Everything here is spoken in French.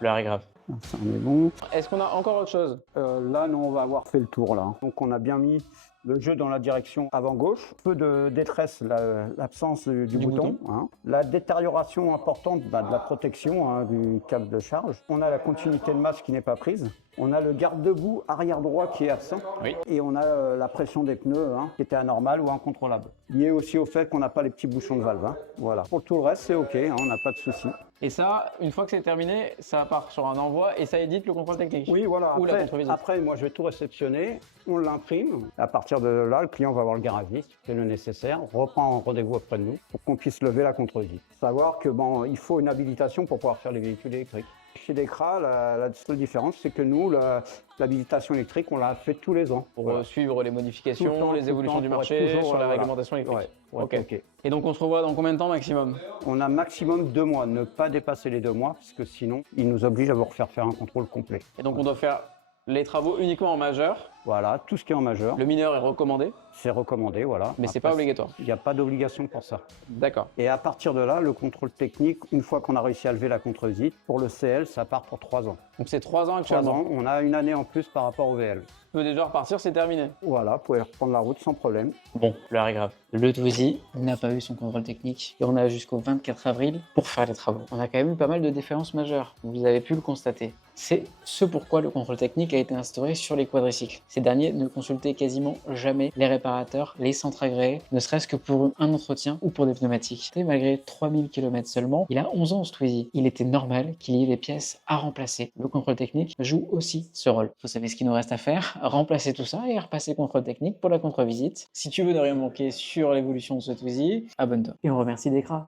L'heure est grave. Ça en est bon. Est-ce qu'on a encore autre chose? Là, non, on va avoir fait le tour là. Donc on a bien mis le jeu dans la direction avant-gauche. Peu de détresse, l'absence du bouton. Hein. La détérioration importante de la protection hein, du câble de charge. On a la continuité de masse qui n'est pas prise. On a le garde-boue arrière droit qui est absent. Oui. Et on a la pression des pneus hein, qui était anormale ou incontrôlable. Lié aussi au fait qu'on n'a pas les petits bouchons de valve. Hein. Voilà. Pour tout le reste, c'est OK, hein, on n'a pas de souci. Et ça, une fois que c'est terminé, ça part sur un envoi et ça édite le contrôle technique. Oui, voilà. Ou la contre-visite. Après, moi, je vais tout réceptionner, on l'imprime. À partir de là, le client va voir le garagiste, fait le nécessaire, reprend un rendez-vous auprès de nous pour qu'on puisse lever la contre-visite. Savoir que bon, il faut une habilitation pour pouvoir faire les véhicules électriques. Chez Decra, la seule différence, c'est que nous, l'habilitation électrique, on l'a fait tous les ans. Pour suivre les modifications, les évolutions du marché, sur la réglementation électrique. Ouais, ok. Et donc on se revoit dans combien de temps maximum? On a maximum 2 mois, ne pas dépasser les 2 mois, parce que sinon, il nous oblige à vous refaire faire un contrôle complet. Et donc on doit faire les travaux uniquement en majeur. Voilà, tout ce qui est en majeur. Le mineur est recommandé. C'est recommandé, voilà. Mais c'est pas obligatoire. Il n'y a pas d'obligation pour ça. D'accord. Et à partir de là, le contrôle technique, une fois qu'on a réussi à lever la contre-visite, pour le CL, ça part pour 3 ans. Donc c'est 3 ans 3 actuellement. ans, on a une année en plus par rapport au VL. On peut déjà repartir, c'est terminé. Voilà, vous pouvez reprendre la route sans problème. Bon, l'heure est grave. Le Twizy n'a pas eu son contrôle technique et on a jusqu'au 24 avril pour faire les travaux. On a quand même eu pas mal de défaillances majeures, vous avez pu le constater. C'est ce pourquoi le contrôle technique a été instauré sur les quadricycles. Ces derniers ne consultaient quasiment jamais les réparateurs, les centres agréés, ne serait-ce que pour un entretien ou pour des pneumatiques. Et malgré 3000 km seulement, il a 11 ans ce Twizy. Il était normal qu'il y ait des pièces à remplacer. Le contrôle technique joue aussi ce rôle. Vous savez ce qu'il nous reste à faire, remplacer tout ça et repasser le contrôle technique pour la contre-visite. Si tu veux ne rien manquer sur l'évolution de ce Twizy, abonne-toi. Et on remercie Decra.